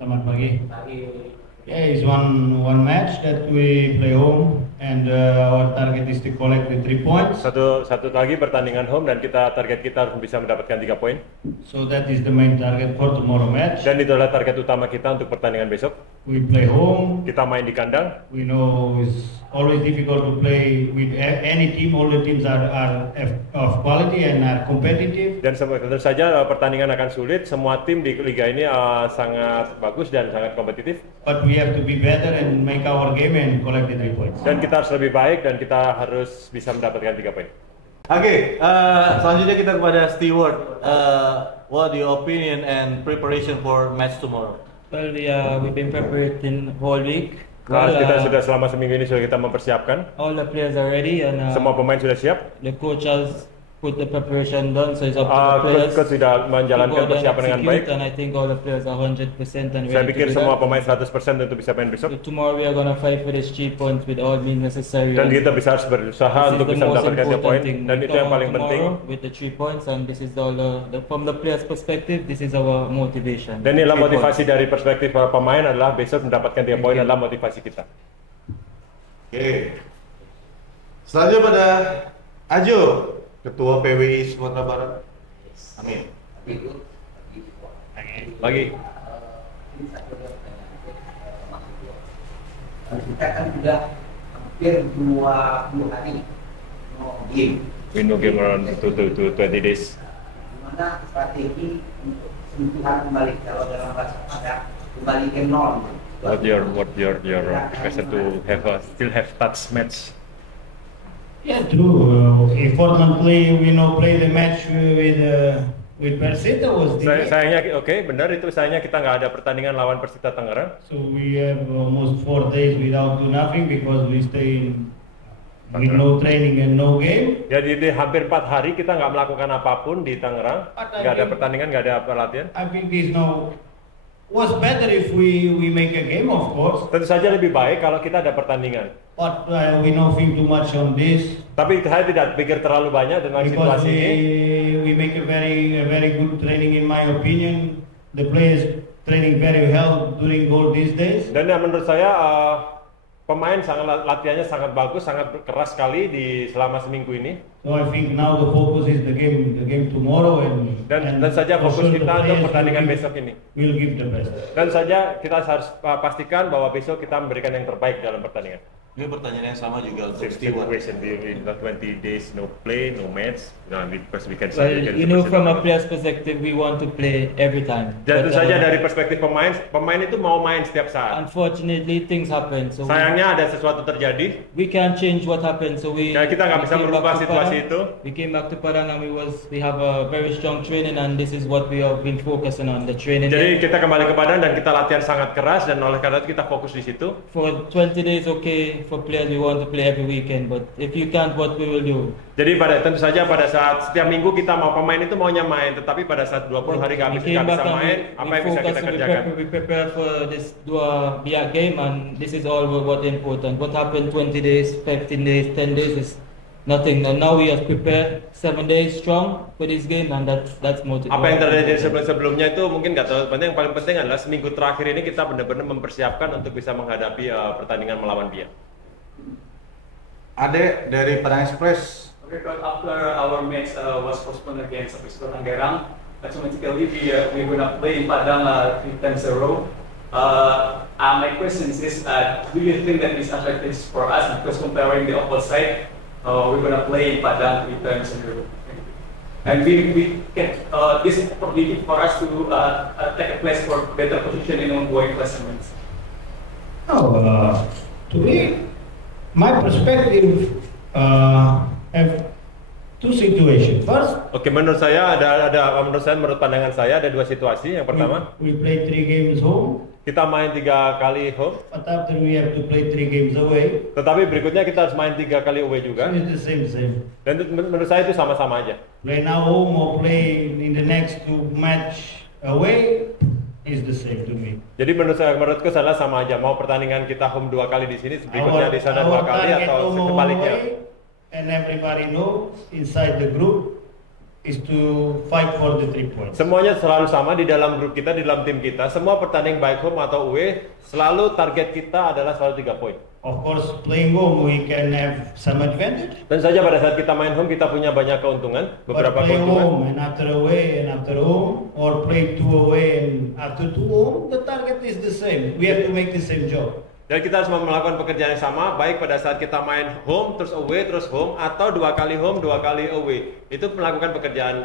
Selamat pagi. Pagi. Yeah, it's one match that we play home, and our target is to collect the 3 points. Satu lagi pertandingan home dan target kita harus bisa mendapatkan 3 poin. So that is the main target for tomorrow match. Dan itu adalah target utama kita untuk pertandingan besok. We play home. Kita main di kandang. We know it's always difficult to play with any team. All the teams are of quality and are competitive. Dan tentu saja pertandingan akan sulit. Semua tim di liga ini sangat bagus dan sangat kompetitif. But we have to be better and make our game and collect the 3 points. Dan kita harus lebih baik dan kita harus bisa mendapatkan 3 poin. Oke, selanjutnya kita kepada Stewart. What your opinion and preparation for match tomorrow? Well, we've been preparing whole week. Kita sudah selama seminggu ini sudah kita mempersiapkan. All the players are ready and Semua pemain sudah siap. the coach has put the preparation done, so it's up to the players. Coach sudah menjalankan to go persiapan dengan baik. and I think all the players are 100% and ready Saya pikir to do semua that. pemain 100% untuk bisa main besok. So tomorrow we are gonna fight for these 3 points with all means necessary. Dan And kita harus berusaha this is untuk the bisa most mendapatkan 3 important poin. thing. Dan We itu come yang out paling penting. tomorrow with the 3 points, and this is all from the players' perspective. This is our motivation. Dan inilah 3 motivasi points. dari perspektif para pemain adalah besok mendapatkan 3 poin adalah motivasi kita. Oke. Selanjutnya pada Ajo, Ketua PWI Sumatera Barat. Amin. Lagi. Kita kan sudah hampir 20 hari no game. We know game around 20 days. Gimana strategi untuk sentuhan kembali kalau dalam bahasa Padang kembali ke nol? What your question to still have touch match? Yeah, true. Unfortunately, we play the match with Persita was delayed. Sayangnya benar itu sayangnya kita nggak ada pertandingan lawan Persita Tangerang. So we have almost 4 days without do nothing because we stay with no training and no game. Jadi di hampir 4 hari kita nggak melakukan apapun di Tangerang, nggak ada pertandingan, nggak ada latihan. I think this was better if we make a game, of course. Tentu saja lebih baik kalau kita ada pertandingan. But we don't think too much on this Tapi saya tidak pikir terlalu banyak tentang because situasi ini. we make a very good training, in my opinion. The players training very well during all these days. Dan menurut saya pemain latihannya sangat bagus, sangat keras sekali selama seminggu ini. So I think now the focus is the game tomorrow and Dan saja for fokus sure the kita untuk players pertandingan besok ini. will give the best. Dan saja kita harus pastikan bahwa besok kita memberikan yang terbaik dalam pertandingan. Ini pertanyaan yang sama juga untuk Same Stewart. situation in the 20 days no play, no match. Because we can Well, from a player's perspective, we want to play every time. Dan tentu But, saja dari perspektif pemain itu mau main setiap saat. unfortunately, things happen. So Sayangnya ada sesuatu terjadi. we can't change what happened. So Ya, kita nggak bisa came merubah back to situasi Padang. itu. We came back to Padang and we have a very strong training, and this is what we have been focusing on, the training. Jadi kita kembali ke Padang dan kita latihan sangat keras dan oleh karena itu kita fokus di situ. For 20 days, okay, for players we want to play every weekend, but if you can't, what we will do? Jadi tentu saja pada saat setiap minggu kita pemain itu maunya main, tetapi pada saat 20 hari We nggak came bisa back and main, apa yang bisa kita kerjakan? we prepare for this dua biak game, and this is all what important. What happened 20 days, 15 days, 10 days is nothing. And now we have prepared 7 days strong for this game, and that's motive. Apa yang terjadi sebelumnya itu mungkin nggak terlalu penting. Yang paling penting adalah seminggu terakhir ini kita benar-benar mempersiapkan untuk bisa menghadapi pertandingan melawan Biak. Ade dari Padang Express. Okay, but after our match was postponed against Persita Tangerang, automatically we're gonna play in Padang 3 times a row. My question is, do you think that is advantage for us because comparing the opposite, we're gonna play in Padang 3 times a row, and we can this is opportunity for us to take a place for better position in ongoing placements. To me, my perspective have 2 situations. First, Oke, menurut pandangan saya ada 2 situasi. Yang pertama, we play 3 games home, kita main 3 kali home, but after we have to play 3 games away. tetapi berikutnya kita harus main 3 kali away juga. So it's the same. Dan menurut saya itu sama-sama aja. Play now home or play in the next 2 match away is the same to me. Jadi menurutku salah sama aja. Mau pertandingan kita home 2 kali di sini, berikutnya di sana 2 kali target atau home or sebaliknya. away, and everybody knows inside the group is to fight for the 3 points. Semuanya selalu sama di dalam grup kita, di dalam tim kita. Semua pertandingan baik home atau away, selalu target kita adalah selalu 3 poin. Of course, playing home we can have some advantage. Dan saja pada saat kita main home kita punya banyak keuntungan, But beberapa play keuntungan. home and after home, or play 2 away and after 2 home, the target is the same. We have to make the same job. Dan kita harus melakukan pekerjaan yang sama, baik pada saat kita main home, terus away, terus home, atau 2 kali home, 2 kali away. Itu melakukan pekerjaan,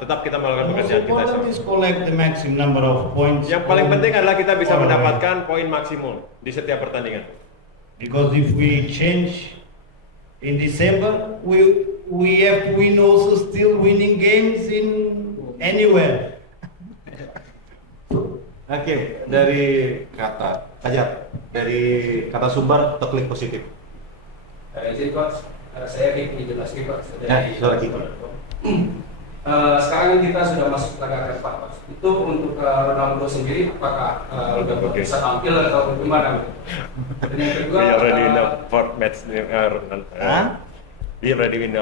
tetap kita melakukan The most pekerjaan kita important sama. is collect the maximum number of points. Yang paling penting adalah kita bisa Alright. mendapatkan poin maksimum di setiap pertandingan. Because if we change in December, we have to win also still winning games in anywhere. Oke, dari kata sumber atau klik positif. Izin coach, saya ingin jelaskan coach. Sudah gitu. Sekarang kita sudah masuk laga keempat coach. Itu untuk Ronaldo sendiri apakah udah bisa tampil atau bagaimana? Dan yang kedua, We already in the fourth match. We already in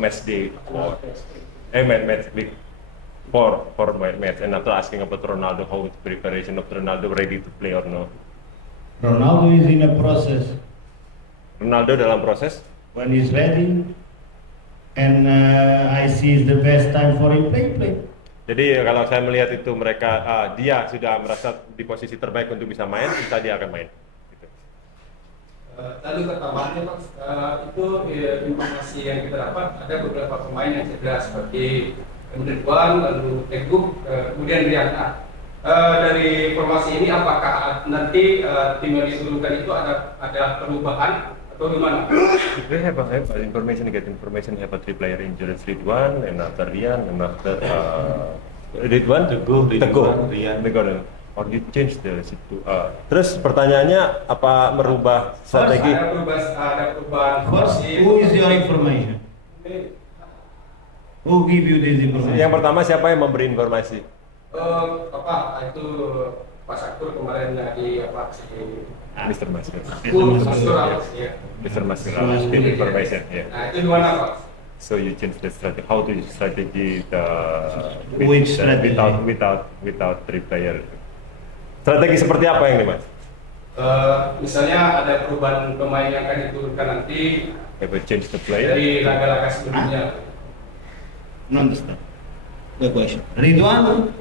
match day 4. Match week 4 for my match. And after asking about Ronaldo, how is preparation of Ronaldo, ready to play or no? Ronaldo is in a process. Ronaldo dalam proses. When he's ready, and I see is the best time for him play. Jadi kalau saya melihat itu mereka dia sudah merasa di posisi terbaik untuk bisa main, bisa dia akan main. Gitu. lalu ketambahannya Coach, itu informasi yang kita dapat ada beberapa pemain yang cedera seperti Ridwan, lalu Teguh, kemudian Riana. Dari informasi ini apakah nanti tim yang diturunkan itu ada perubahan atau gimana? We have information, get information have a 3 player injured, Ridwan, and after Rian, and after Ridwan, Teguh, Rian, or you change the situ. Terus pertanyaannya apa merubah strategi? Ada perubahan First, formasi. who is your information? Who give you this information? Yang pertama siapa yang memberi informasi? Itu Pak Sakur kemarin lagi Mr. Masker. Mr. Masker, give information. Yeah. Nah itu gimana Pak? So you change the strategy. How do you strategy Which strategy? without 3 player? Strategi seperti apa yang dimas? Misalnya ada perubahan pemain yang akan diturunkan nanti Have you change the player? dari laga-laga sebelumnya. No understand the question. Ridwan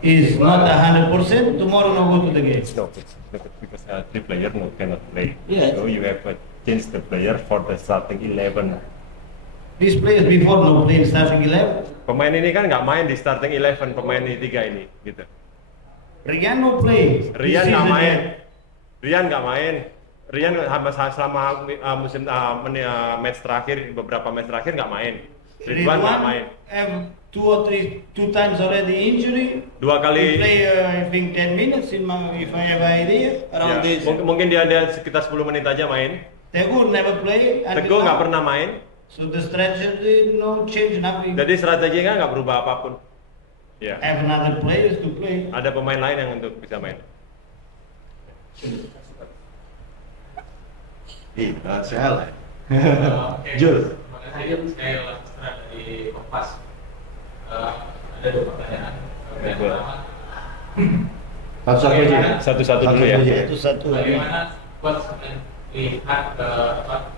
is not 100%. Tomorrow no go to the game. No, because 3 player cannot play. Yes. So you have to change the player for the starting 11. These players before no play in starting 11. Pemain ini kan nggak main di starting 11, pemain ini 3 ini, gitu. Rian no play. Rian This nggak season, main. Rian nggak main. Rian selama musim match terakhir, beberapa match terakhir nggak main. Ridwan nggak main. Have 2 times already injury. 2 kali. He play I think 10 minutes if I have idea around Ya, this. mungkin dia sekitar 10 menit aja main. Teguh never play. until Teguh nggak now. pernah main. So the strategy no change nothing. Jadi strateginya nggak berubah apapun. Ya. Have another players to play. Ada pemain lain yang untuk bisa main. Salah. Jul. Saya Lastra dari Kompas. Ada 2 pertanyaan. Yang pertama, Satu-satu aja. Satu-satu dulu ya. Satu-satu. bagaimana coach melihat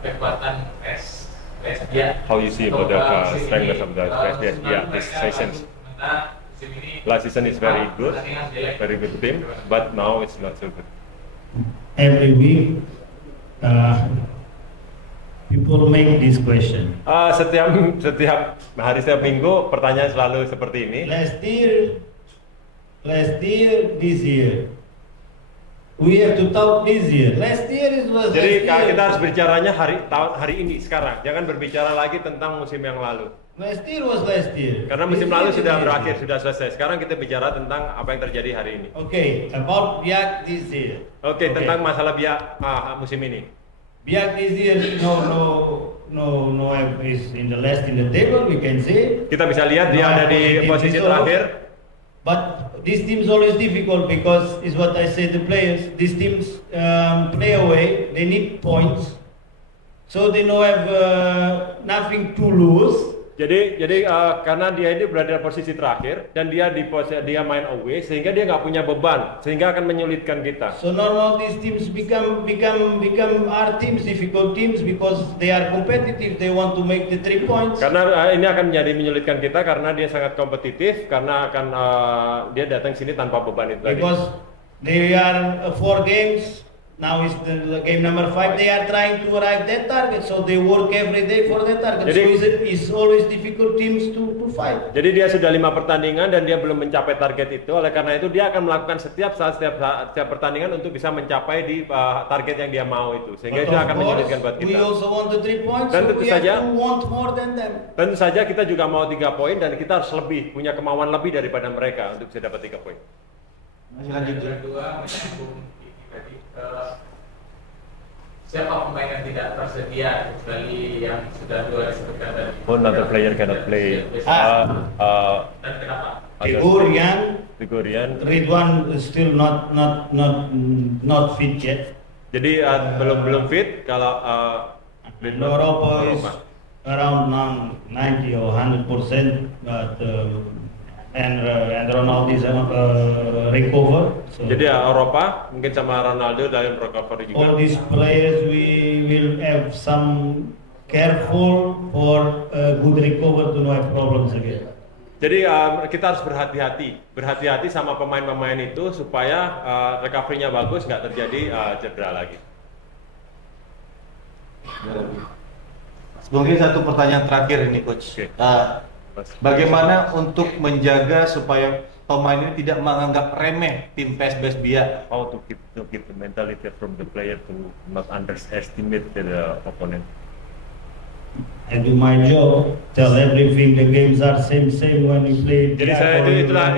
kekuatan dia? How you see about the strength of the PSBS? Yeah, this sessions. Sementara musim ini Last season is very good team, but now it's not so good. Every week, people make this question. Setiap hari, setiap minggu pertanyaan selalu seperti ini. Last year, this year. We have to talk this year. Last year was Jadi last year. kita harus bicaranya hari ini sekarang. Jangan berbicara lagi tentang musim yang lalu. Last year was last year. Karena musim This lalu year sudah is this berakhir, year. sudah selesai. Sekarang kita bicara tentang apa yang terjadi hari ini. Okay, about Biak this year. Oke, tentang masalah biak musim ini. Biak this year, no, is in the last in the table. We can say. Kita bisa lihat dia ada di posisi terakhir. But this team is always difficult because is what I say to players. These teams play away. They need points. so they don't have nothing to lose. Jadi karena dia ini berada di posisi terakhir dan dia dia main away sehingga dia nggak punya beban sehingga akan menyulitkan kita. So normal these teams become our teams, difficult teams because they are competitive. They want to make the 3 points. Karena ini akan menjadi menyulitkan kita karena dia sangat kompetitif karena akan dia datang sini tanpa beban itu tadi. Because they are 4 games. Now is the game number 5. They are trying to arrive that target, so they work every day for that target. Jadi, so it's always difficult teams to fight. Jadi dia sudah 5 pertandingan dan dia belum mencapai target itu. Oleh karena itu dia akan melakukan setiap pertandingan untuk bisa mencapai di target yang dia mau itu. Sehingga itu akan menyulitkan buat kita. We also want the 3 points. Dan so tentu we saja, have to want more than them. Tentu saja kita juga mau 3 poin dan kita harus lebih punya kemauan lebih daripada mereka untuk bisa dapat 3 poin. Yang kedua menyambung tadi. Siapa pemain yang tidak tersedia kecuali yang sudah dua disebutkan tadi? Oh, another player cannot play. Dan kenapa? Gregorian. Ridwan is still not fit yet. Jadi belum fit kalau Europa is around 90 or 100%, but and Ronaldo is recover. So jadi Eropa mungkin sama Ronaldo dalam recovery juga. All these players we will have some careful for good recover to not have problems again. Jadi kita harus berhati-hati sama pemain-pemain itu supaya recovery-nya bagus, nggak terjadi cedera lagi. Mungkin satu pertanyaan terakhir ini, Coach. Okay. Bagaimana untuk menjaga supaya pemain ini tidak menganggap remeh tim PSBS Biak? How to keep the mentality from the player to not underestimate the opponent. I do my job, tell everything. The games are same when you play. Jadi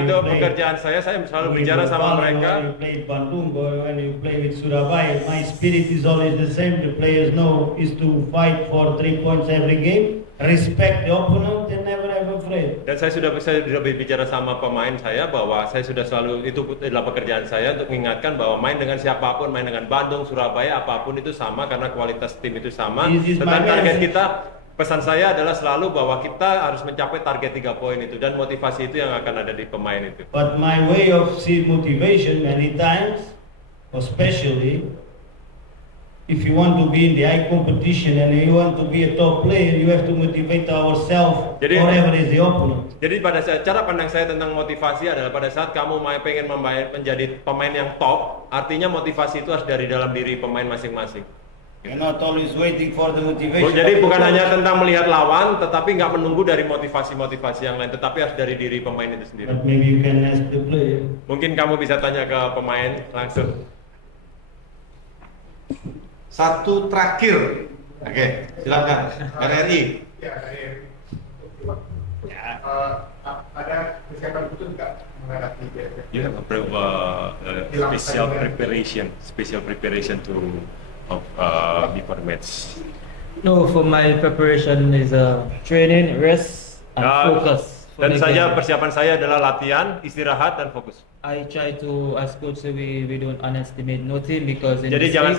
itu pekerjaan saya selalu bicara sama mereka. When you play Bandung or when you play with Surabaya, my spirit is always the same. The players know is to fight for 3 points every game, respect the opponent, and never ever afraid. Dan saya sudah bicara sama pemain saya bahwa saya sudah selalu itu adalah pekerjaan saya untuk mengingatkan bahwa main dengan siapapun, main dengan Bandung, Surabaya, apapun itu sama karena kualitas tim itu sama. Tentang target kita, pesan saya adalah selalu bahwa kita harus mencapai target 3 poin itu dan motivasi itu yang akan ada di pemain itu. But my way of see motivation many times, especially if you want to be in the high competition and you want to be a top player, you have to motivate ourselves, whatever is the opponent. Jadi cara pandang saya tentang motivasi adalah pada saat kamu pengen menjadi pemain yang top, artinya motivasi itu harus dari dalam diri pemain masing-masing. You're not always waiting for the motivation. Jadi bukan hanya tentang melihat lawan, tetapi nggak menunggu dari motivasi-motivasi yang lain, tetapi harus dari diri pemain itu sendiri. But maybe you can ask the player. Mungkin kamu bisa tanya ke pemain langsung. Satu terakhir, oke, silakan. RRI. Ya, ada persiapan khusus nggak menghadapi PSBS? You have a special preparation before match. No, for my preparation is training, rest, and focus. Dan persiapan saya adalah latihan, istirahat dan fokus. I try to, as coach say, we don't underestimate no team because in jadi jangan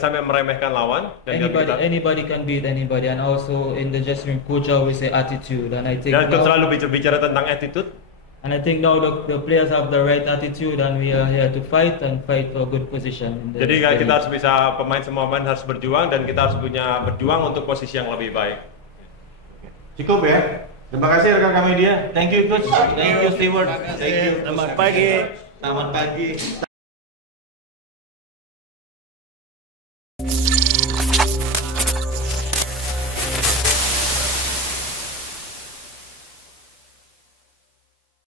sampai meremehkan lawan. Anybody can beat anybody, and also in the dressing room, coach always say attitude, and I think. Dan coach selalu bicara tentang attitude. And I think now the players have the right attitude, and we are here to fight for a good position. Jadi kita harus bisa semua pemain harus berjuang dan kita harus berjuang untuk posisi yang lebih baik. Cukup ya. Terima kasih rekan media. Thank you coach. Thank you Stewart. Thank you. Selamat pagi. Selamat pagi.